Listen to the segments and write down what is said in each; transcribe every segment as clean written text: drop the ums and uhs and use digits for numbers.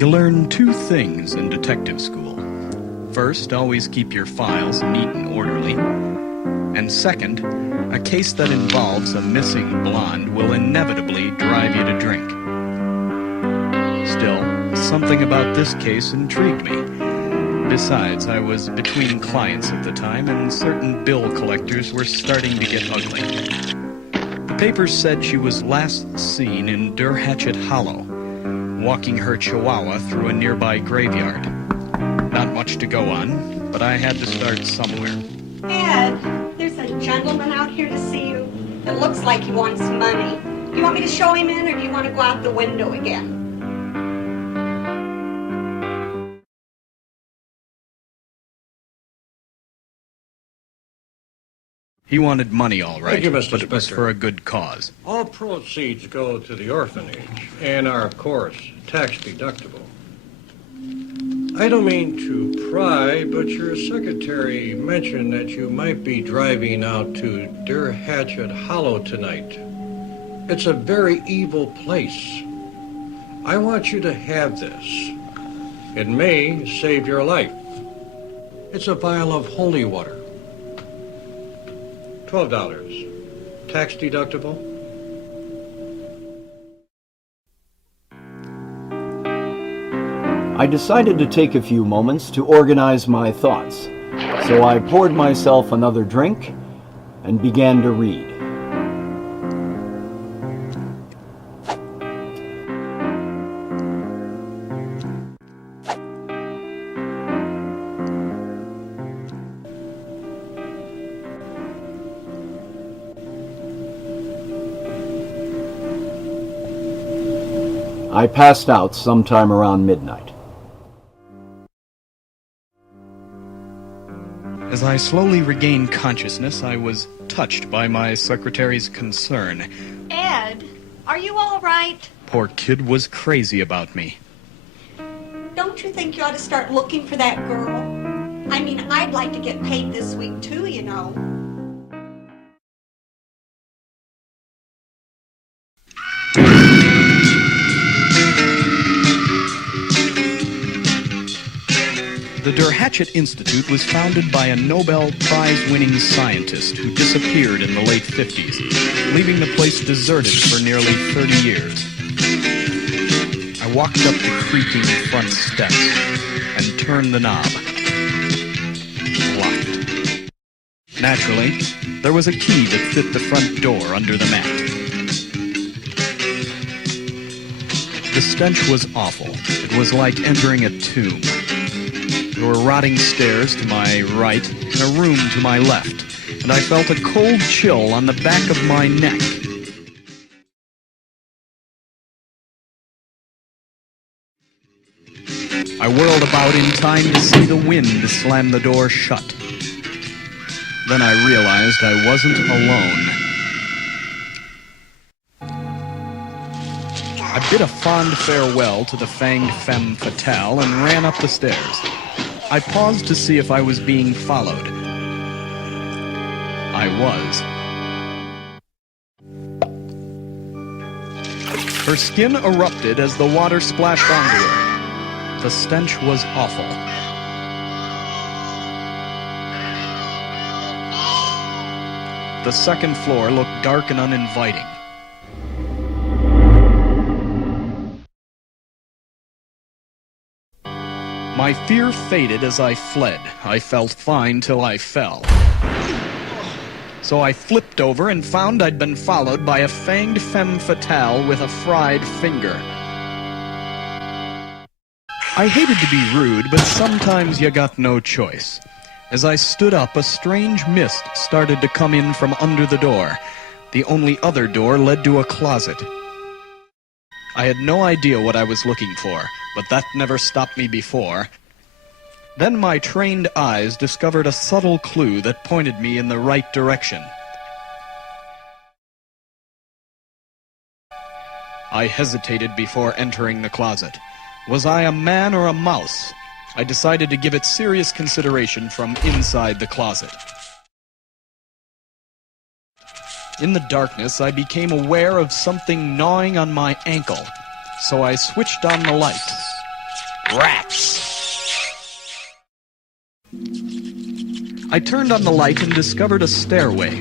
You learn two things in detective school. First, always keep your files neat and orderly. And second, a case that involves a missing blonde will inevitably drive you to drink. Still, something about this case intrigued me. Besides, I was between clients at the time, and certain bill collectors were starting to get ugly. The papers said she was last seen in Hatchett Hollow, walking her chihuahua through a nearby graveyard. Not much to go on, but I had to start somewhere. Ed, there's a gentleman out here to see you. It looks like he wants money. Do you want me to show him in, or do you want to go out the window again? He wanted money, all right, Thank you, Mr. but it was Spectre. for a good cause. All proceeds go to the orphanage and are, of course, tax deductible. I don't mean to pry, but your secretary mentioned that you might be driving out to Hatchett Hollow tonight. It's a very evil place. I want you to have this. It may save your life. It's a vial of holy water. $12. Tax deductible. I decided to take a few moments to organize my thoughts, so I poured myself another drink and began to read. I passed out sometime around midnight. As I slowly regained consciousness, I was touched by my secretary's concern. Ed, are you all right? Poor kid was crazy about me. Don't you think you ought to start looking for that girl? I mean, I'd like to get paid this week too, you know. The Hatchett Institute was founded by a Nobel Prize-winning scientist who disappeared in the late 50s, leaving the place deserted for nearly 30 years. I walked up the creaking front steps and turned the knob. Locked. Naturally, there was a key that fit the front door under the mat. The stench was awful. It was like entering a tomb. There were rotting stairs to my right and a room to my left, and I felt a cold chill on the back of my neck. I whirled about in time to see the wind slam the door shut. Then I realized I wasn't alone. I bid a fond farewell to the fanged femme fatale and ran up the stairs. I paused to see if I was being followed. I was. Her skin erupted as the water splashed onto her. The stench was awful. The second floor looked dark and uninviting. My fear faded as I fled. I felt fine till I fell. So I flipped over and found I'd been followed by a fanged femme fatale with a fried finger. I hated to be rude, but sometimes you got no choice. As I stood up, a strange mist started to come in from under the door. The only other door led to a closet. I had no idea what I was looking for, but that never stopped me before. Then my trained eyes discovered a subtle clue that pointed me in the right direction. I hesitated before entering the closet. Was I a man or a mouse? I decided to give it serious consideration from inside the closet. In the darkness, I became aware of something gnawing on my ankle, so I switched on the light. Rats! I turned on the light and discovered a stairway.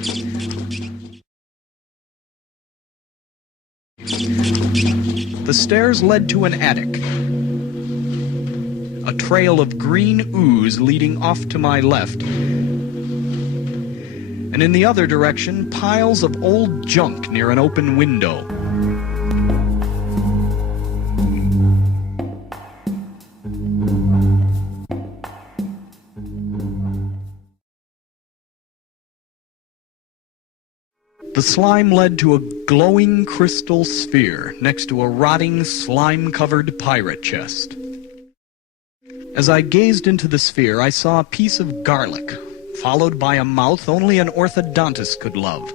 The stairs led to an attic. A trail of green ooze leading off to my left. And in the other direction, piles of old junk near an open window. The slime led to a glowing crystal sphere next to a rotting, slime-covered pirate chest. As I gazed into the sphere, I saw a piece of garlic, followed by a mouth only an orthodontist could love.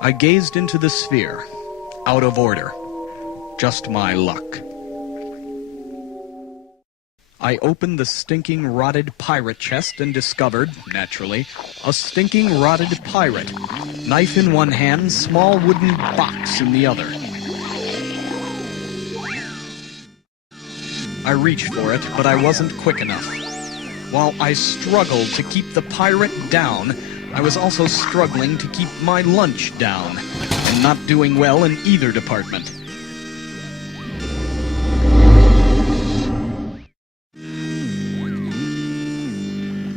I gazed into the sphere, out of order. Just my luck. I opened the stinking, rotted pirate chest and discovered, naturally, a stinking, rotted pirate. Knife in one hand, small wooden box in the other. I reached for it, but I wasn't quick enough. While I struggled to keep the pirate down, I was also struggling to keep my lunch down, and not doing well in either department.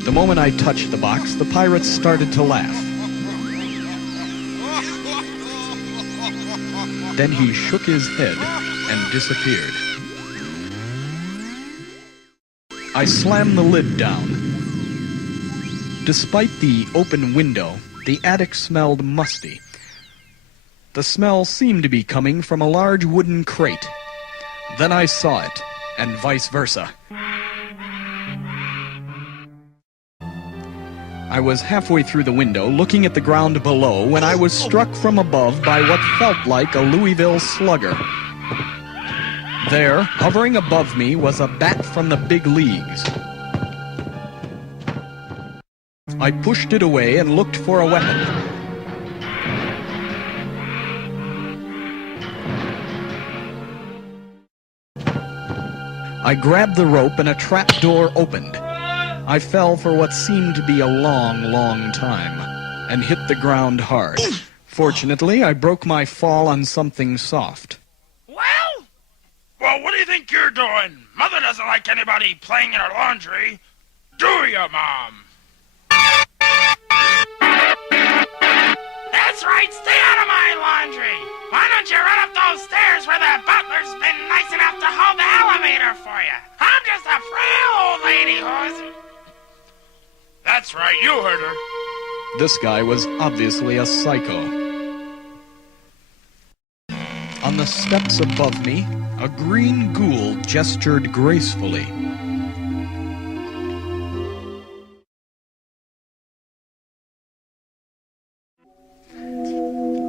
The moment I touched the box, the pirate started to laugh. Then he shook his head and disappeared. I slammed the lid down. Despite the open window, the attic smelled musty. The smell seemed to be coming from a large wooden crate. Then I saw it, and vice versa. I was halfway through the window, looking at the ground below, when I was struck from above by what felt like a Louisville slugger. There, hovering above me, was a bat from the big leagues. I pushed it away and looked for a weapon. I grabbed the rope and a trap door opened. I fell for what seemed to be a long, long time, and hit the ground hard. Fortunately, I broke my fall on something soft. Well, what do you think you're doing? Mother doesn't like anybody playing in her laundry. Do you, Mom? That's right, stay out of my laundry. Why don't you run up those stairs where the butler's been nice enough to hold the elevator for you? I'm just a frail old lady who's... That's right, you heard her. This guy was obviously a psycho. On the steps above me, a green ghoul gestured gracefully.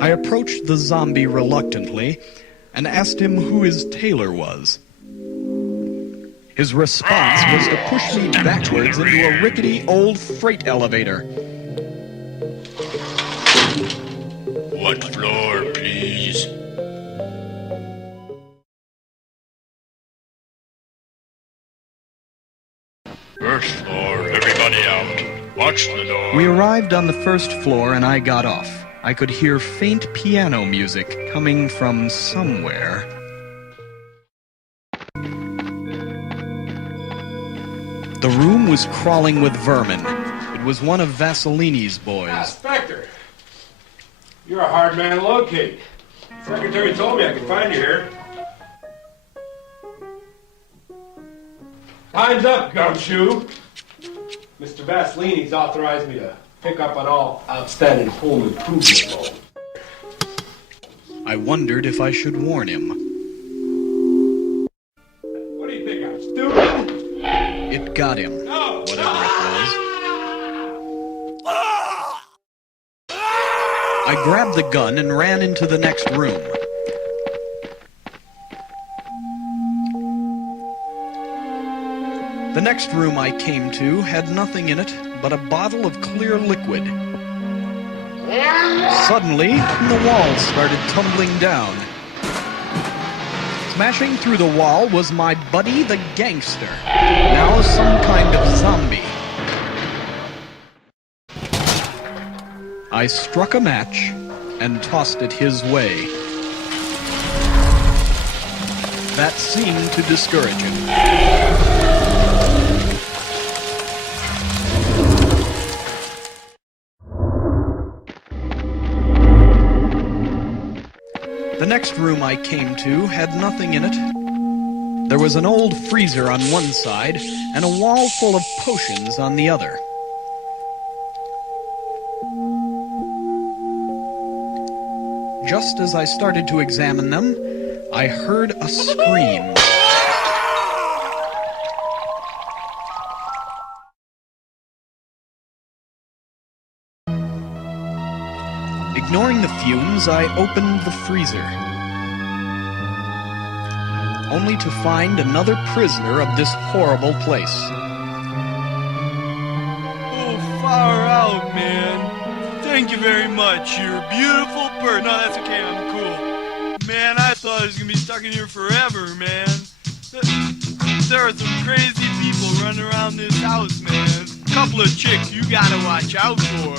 I approached the zombie reluctantly and asked him who his tailor was. His response was to push me backwards into a rickety old freight elevator. What floor, please? First floor, everybody out. Watch the door. We arrived on the first floor and I got off. I could hear faint piano music coming from somewhere. The room was crawling with vermin. It was one of Vasellini's boys. Spectre, you're a hard man to locate. Secretary told me I could find you here. Time's up, Gumshoe. Mr. Vasellini's authorized me to pick up on all outstanding home improvement. I wondered if I should warn him. What do you think, I'm stupid? It got him, No! whatever it was. I grabbed the gun and ran into the next room. The next room I came to had nothing in it but a bottle of clear liquid. Suddenly, the walls started tumbling down. Smashing through the wall was my buddy the gangster, now some kind of zombie. I struck a match and tossed it his way. That seemed to discourage him. The next room I came to had nothing in it. There was an old freezer on one side and a wall full of potions on the other. Just as I started to examine them, I heard a scream. Ignoring the fumes, I opened the freezer, only to find another prisoner of this horrible place. Oh, far out, man. Thank you very much. You're a beautiful bird. No, that's okay. I'm cool. Man, I thought I was going to be stuck in here forever, man. There are some crazy people running around this house, man. Couple of chicks you gotta watch out for.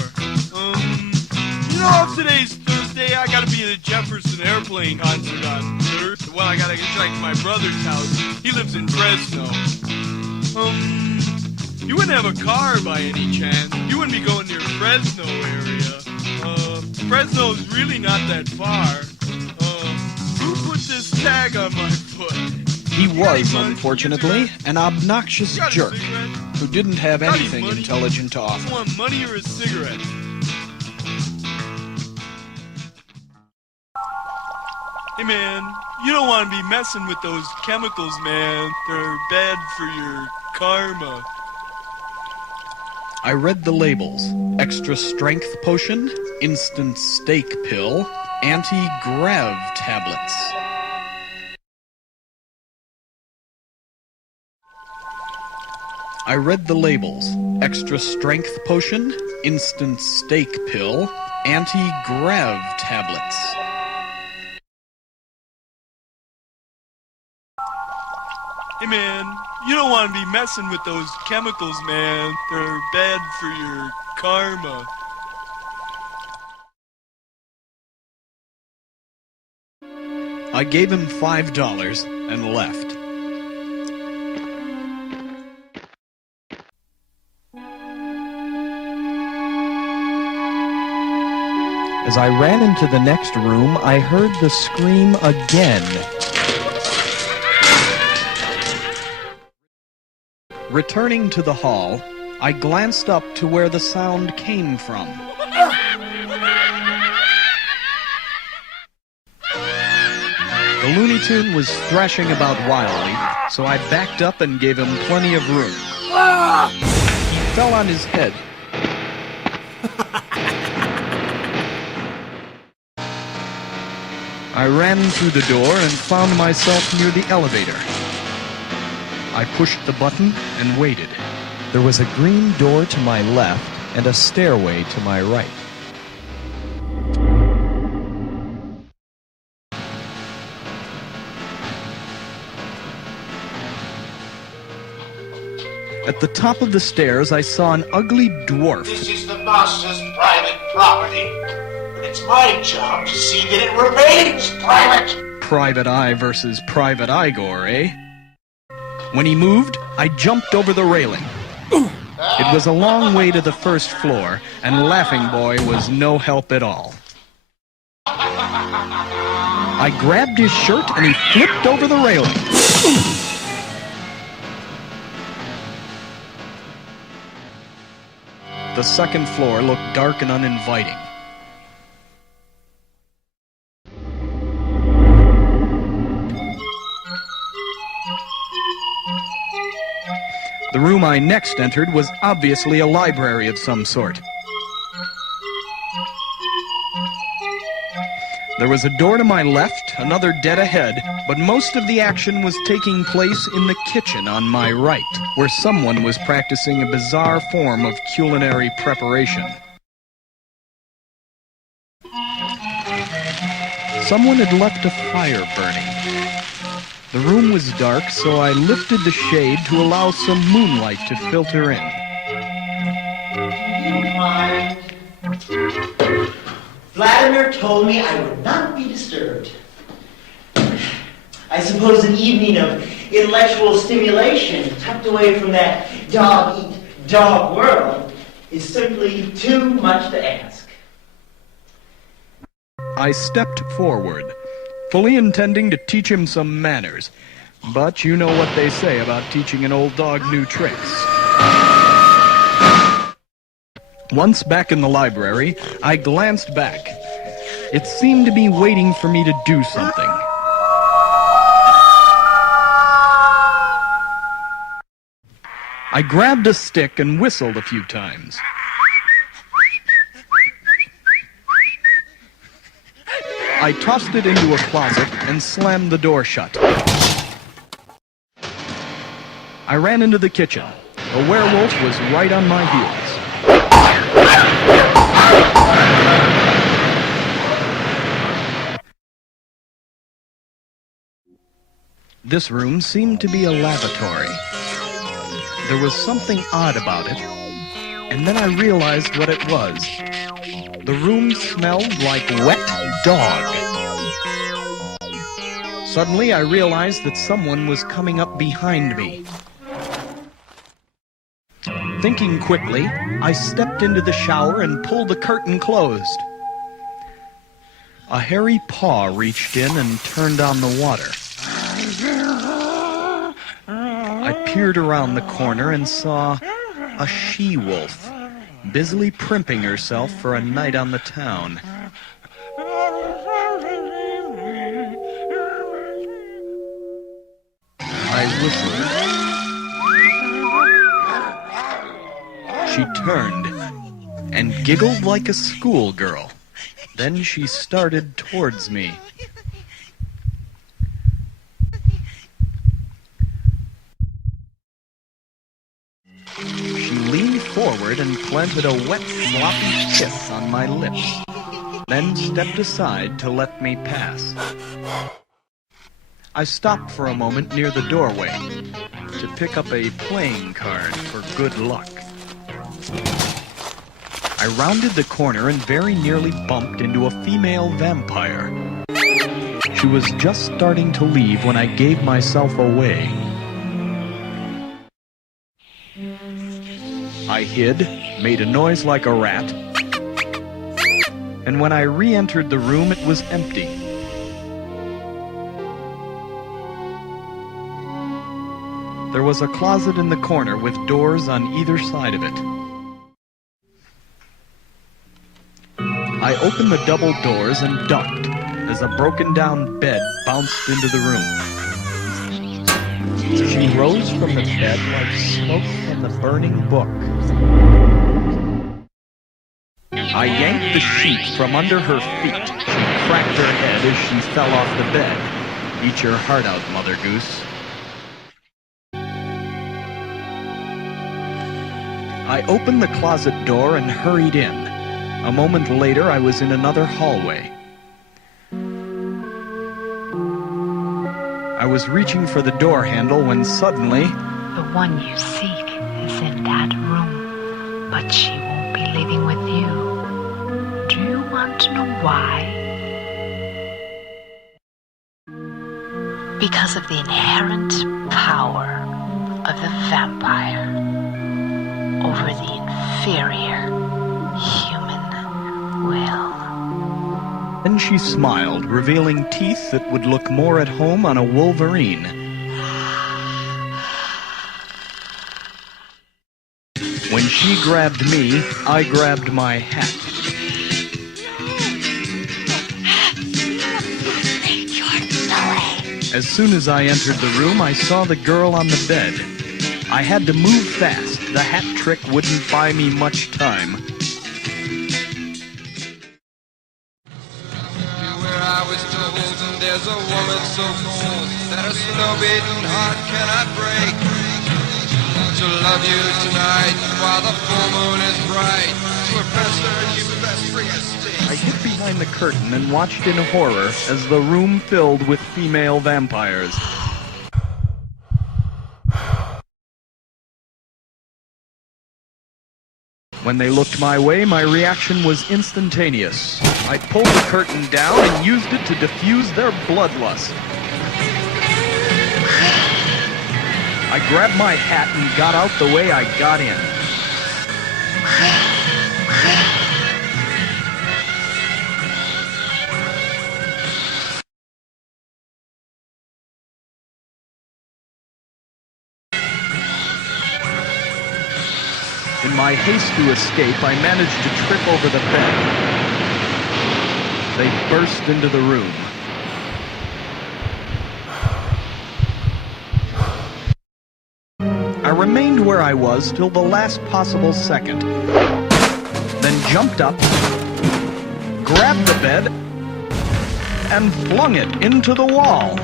You know, if today's Thursday, I gotta be at a Jefferson Airplane concert on Thursday. Well, I gotta get back to my brother's house. He lives in Fresno. You wouldn't have a car by any chance. You wouldn't be going near Fresno area. Fresno's really not that far. Who put this tag on my foot? He was, unfortunately, an obnoxious jerk who didn't have anything intelligent to offer. You want money or a cigarette? Hey man, you don't want to be messing with those chemicals, man. They're bad for your karma. I read the labels: extra strength potion, instant steak pill, anti-grav tablets. I read the labels: extra strength potion, instant steak pill, anti-grav tablets. Hey man, you don't want to be messing with those chemicals, man. They're bad for your karma. I gave him $5 and left. As I ran into the next room, I heard the scream again. Returning to the hall, I glanced up to where the sound came from. The Looney Tune was thrashing about wildly, so I backed up and gave him plenty of room. He fell on his head. I ran through the door and found myself near the elevator. I pushed the button and waited. There was a green door to my left and a stairway to my right. At the top of the stairs, I saw an ugly dwarf. This is the master's private property. It's my job to see that it remains private. Private Eye versus Private Igor, eh? When he moved, I jumped over the railing. It was a long way to the first floor, and Laughing Boy was no help at all. I grabbed his shirt and he flipped over the railing. The second floor looked dark and uninviting. The room I next entered was obviously a library of some sort. There was a door to my left, another dead ahead, but most of the action was taking place in the kitchen on my right, where someone was practicing a bizarre form of culinary preparation. Someone had left a fire burning. The room was dark, so I lifted the shade to allow some moonlight to filter in. Mind. Vladimir told me I would not be disturbed. I suppose an evening of intellectual stimulation tucked away from that dog-eat-dog world is simply too much to ask. I stepped forward, fully intending to teach him some manners. But you know what they say about teaching an old dog new tricks. Once back in the library, I glanced back. It seemed to be waiting for me to do something. I grabbed a stick and whistled a few times. I tossed it into a closet and slammed the door shut. I ran into the kitchen. A werewolf was right on my heels. This room seemed to be a lavatory. There was something odd about it, and then I realized what it was. The room smelled like wet dog. Suddenly, I realized that someone was coming up behind me. Thinking quickly, I stepped into the shower and pulled the curtain closed. A hairy paw reached in and turned on the water. I peered around the corner and saw a she-wolf busily primping herself for a night on the town. I whistled. She turned and giggled like a schoolgirl. Then she started towards me. She leaned forward and planted a wet, sloppy kiss on my lips, then stepped aside to let me pass. I stopped for a moment near the doorway to pick up a playing card for good luck. I rounded the corner and very nearly bumped into a female vampire. She was just starting to leave when I gave myself away. I hid, made a noise like a rat, and when I re-entered the room, it was empty. There was a closet in the corner with doors on either side of it. I opened the double doors and ducked as a broken-down bed bounced into the room. She rose from the bed like smoke from the burning book. I yanked the sheet from under her feet. She cracked her head as she fell off the bed. Eat your heart out, Mother Goose. I opened the closet door and hurried in. A moment later, I was in another hallway. I was reaching for the door handle when suddenly... The one you seek is in that room, but she won't be living with you. Do you want to know why? Because of the inherent power of the vampire over the inferior human will. Then she smiled, revealing teeth that would look more at home on a wolverine. When she grabbed me, I grabbed my hat. As soon as I entered the room, I saw the girl on the bed. I had to move fast. The hat trick wouldn't buy me much time. There's a woman so cold that a snow-beaten heart cannot break. To love you tonight while the full moon is bright. To impress her, you best bring a stick. I hid behind the curtain and watched in horror as the room filled with female vampires. When they looked my way, my reaction was instantaneous. I pulled the curtain down and used it to diffuse their bloodlust. I grabbed my hat and got out the way I got in. In my haste to escape, I managed to trip over the bed. They burst into the room. I remained where I was till the last possible second, then jumped up, grabbed the bed, and flung it into the wall.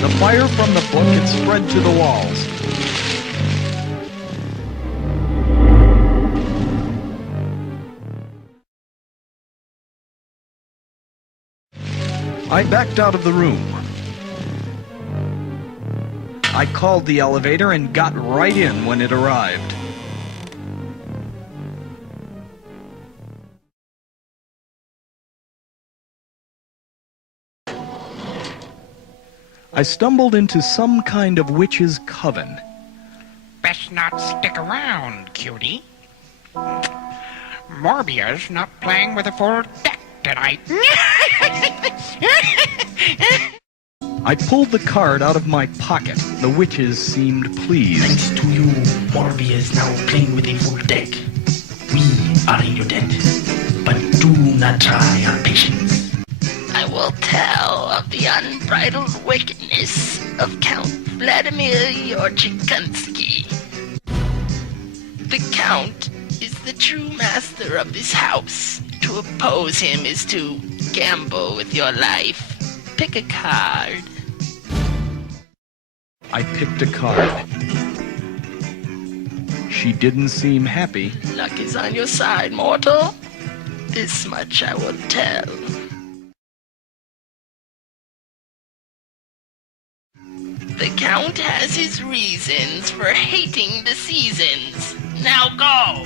The fire from the book had spread to the walls. I backed out of the room. I called the elevator and got right in when it arrived. I stumbled into some kind of witch's coven. Best not stick around, cutie. Morbia's not playing with a full deck tonight. I pulled the card out of my pocket. The witches seemed pleased. Thanks to you, Morbius is now playing with a full deck. We are in your debt, but do not try our patience. I will tell of the unbridled wickedness of Count Vladimir Yorchikansky. The Count is the true master of this house. To oppose him is to gamble with your life. Pick a card. I picked a card. She didn't seem happy. Luck is on your side, mortal. This much I will tell. The Count has his reasons for hating the seasons. Now go!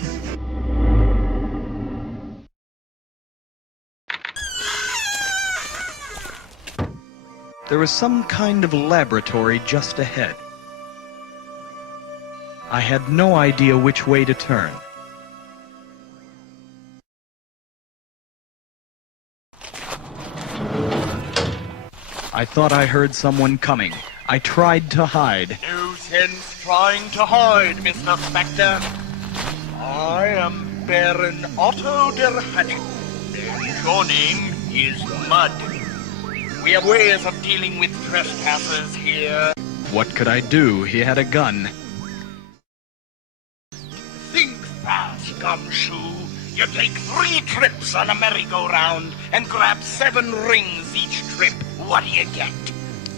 There was some kind of laboratory just ahead. I had no idea which way to turn. I thought I heard someone coming. I tried to hide. No sense trying to hide, Mr. Spectre. I am Baron Otto der Hatchett, and your name is Mud. We have ways of dealing with trespassers here. What could I do? He had a gun. Think fast, gumshoe. You take 3 trips on a merry-go-round and grab 7 rings each trip. What do you get?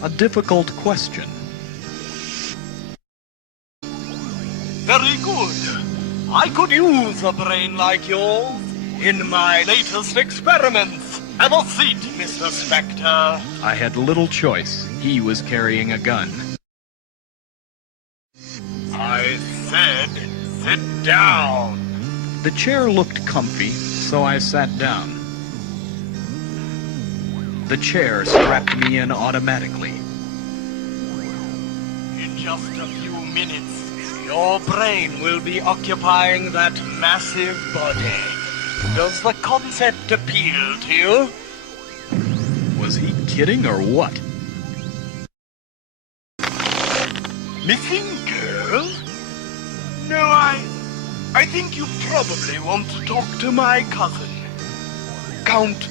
A difficult question. Very good. I could use a brain like yours in my latest experiments. Have a seat, Mr. Spectre. I had little choice. He was carrying a gun. I said, sit down. The chair looked comfy, so I sat down. The chair strapped me in automatically. In just a few minutes, your brain will be occupying that massive body. Does the concept appeal to you? Was he kidding or what? Missing girl? No, I think you probably want to talk to my cousin, Count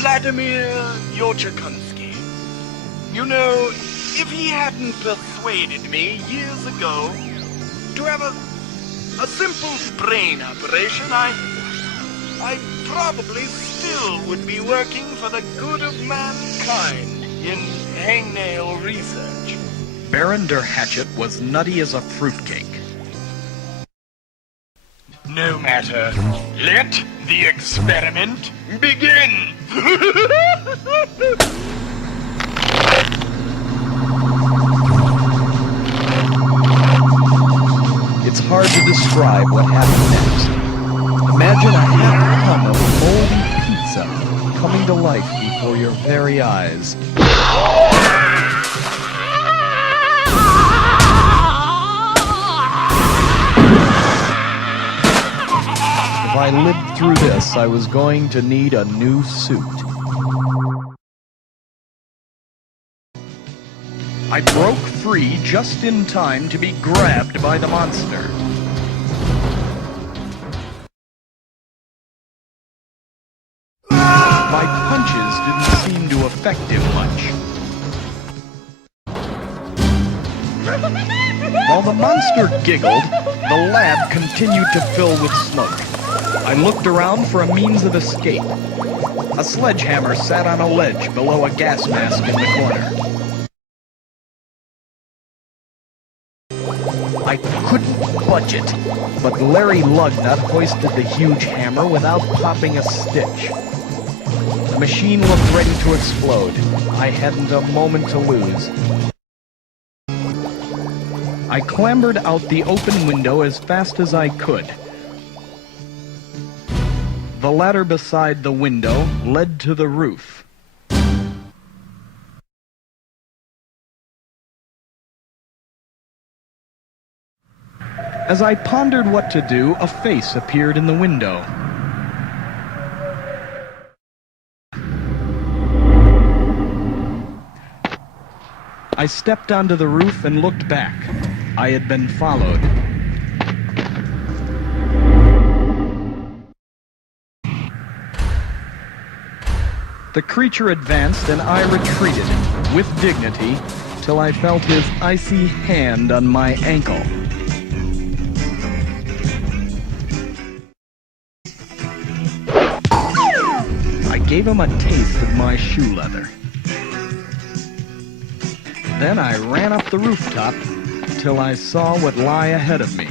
Vladimir Yorchikansky. You know, if he hadn't persuaded me years ago to have a simple brain operation, I probably still would be working for the good of mankind in hangnail research. Baron der Hatchett was nutty as a fruitcake. No matter. Let the experiment begin! It It's hard to describe what happened next. Imagine a half-ton of moldy pizza coming to life before your very eyes. If I lived through this, I was going to need a new suit. I broke free just in time to be grabbed by the monster. My punches didn't seem to affect him much. While the monster giggled, the lab continued to fill with smoke. I looked around for a means of escape. A sledgehammer sat on a ledge below a gas mask in the corner. I couldn't budge it, but Larry Lugnut hoisted the huge hammer without popping a stitch. The machine looked ready to explode. I hadn't a moment to lose. I clambered out the open window as fast as I could. The ladder beside the window led to the roof. As I pondered what to do, a face appeared in the window. I stepped onto the roof and looked back. I had been followed. The creature advanced and I retreated, with dignity, till I felt his icy hand on my ankle. I gave him a taste of my shoe leather. Then I ran up the rooftop till I saw what lay ahead of me.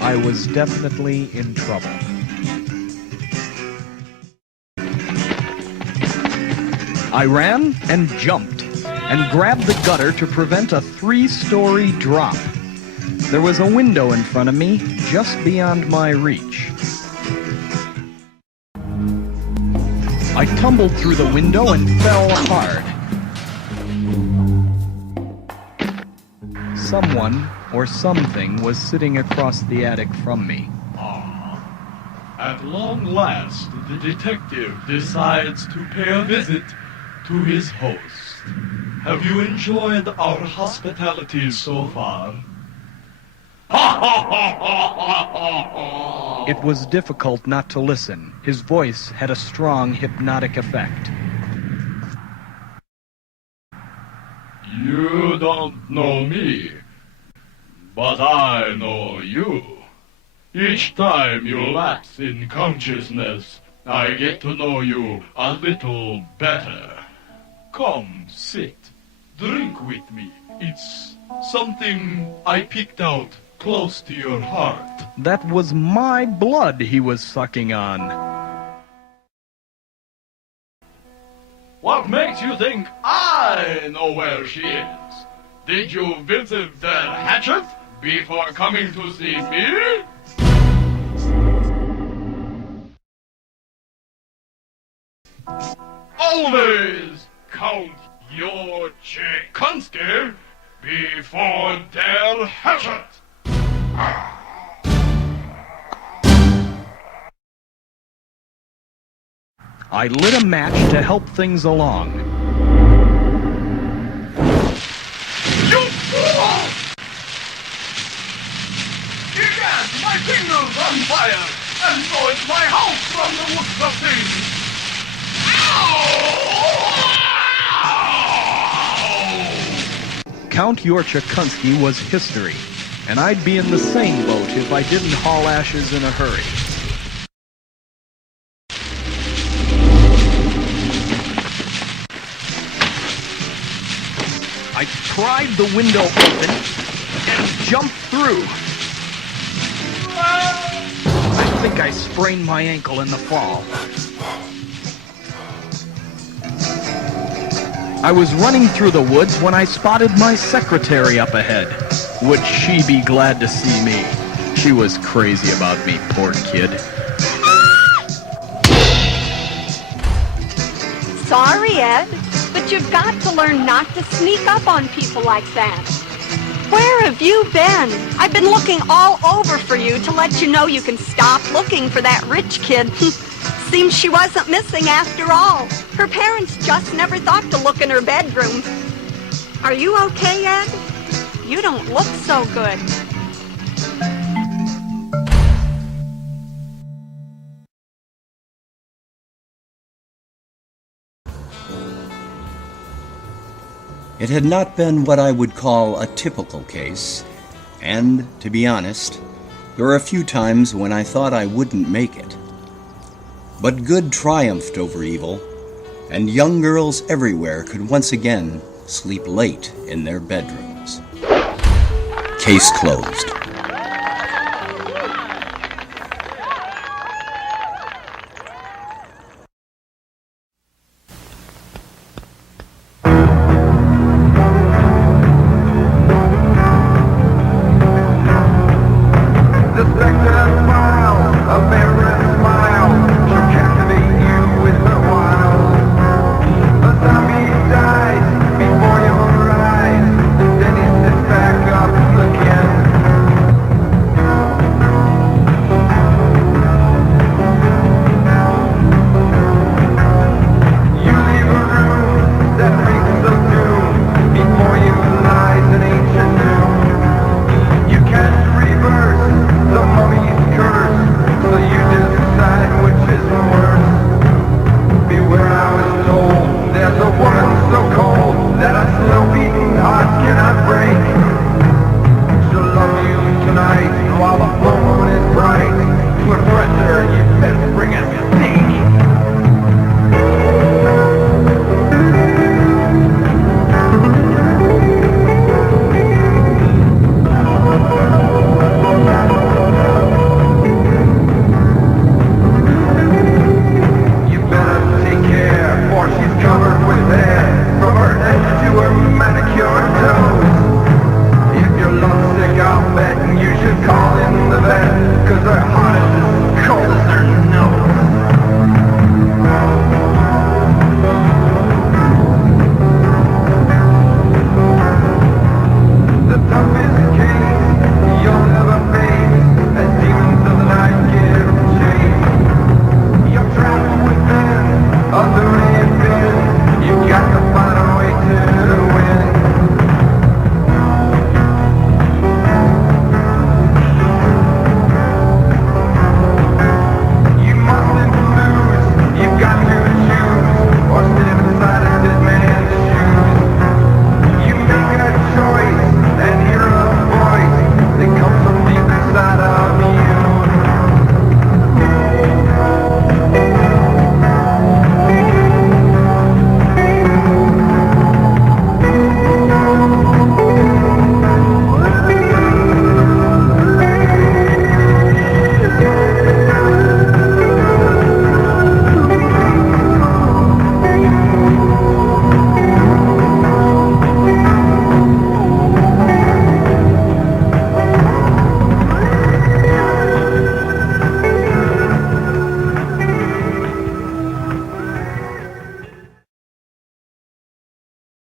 I was definitely in trouble. I ran and jumped and grabbed the gutter to prevent a 3-story drop. There was a window in front of me just beyond my reach. I tumbled through the window and fell hard. Someone or something was sitting across the attic from me. At long last, the detective decides to pay a visit to his host. Have you enjoyed our hospitality so far? It was difficult not to listen. His voice had a strong hypnotic effect. You don't know me, but I know you. Each time you lapse in consciousness, I get to know you a little better. Come, sit. Drink with me. It's something I picked out close to your heart. That was my blood he was sucking on. What makes you think I know where she is? Did you visit the Hatchett before coming to see me? Always count your Chikunski before der Hatchett. I lit a match to help things along. You fool! Yes, my finger's on fire, and so is my house from the looks of things. Count Yorchakunsky was history, and I'd be in the same boat if I didn't haul ashes in a hurry. I pried the window open and jumped through. I think I sprained my ankle in the fall. I was running through the woods when I spotted my secretary up ahead. Would she be glad to see me? She was crazy about me, poor kid. Sorry, Ed, but you've got to learn not to sneak up on people like that. Where have you been? I've been looking all over for you to let you know you can stop looking for that rich kid. Seems she wasn't missing after all. Her parents just never thought to look in her bedroom. Are you okay, Ed? You don't look so good. It had not been what I would call a typical case, and, to be honest, there were a few times when I thought I wouldn't make it. But good triumphed over evil, and young girls everywhere could once again sleep late in their bedrooms. Case closed. The Spectre smile, a very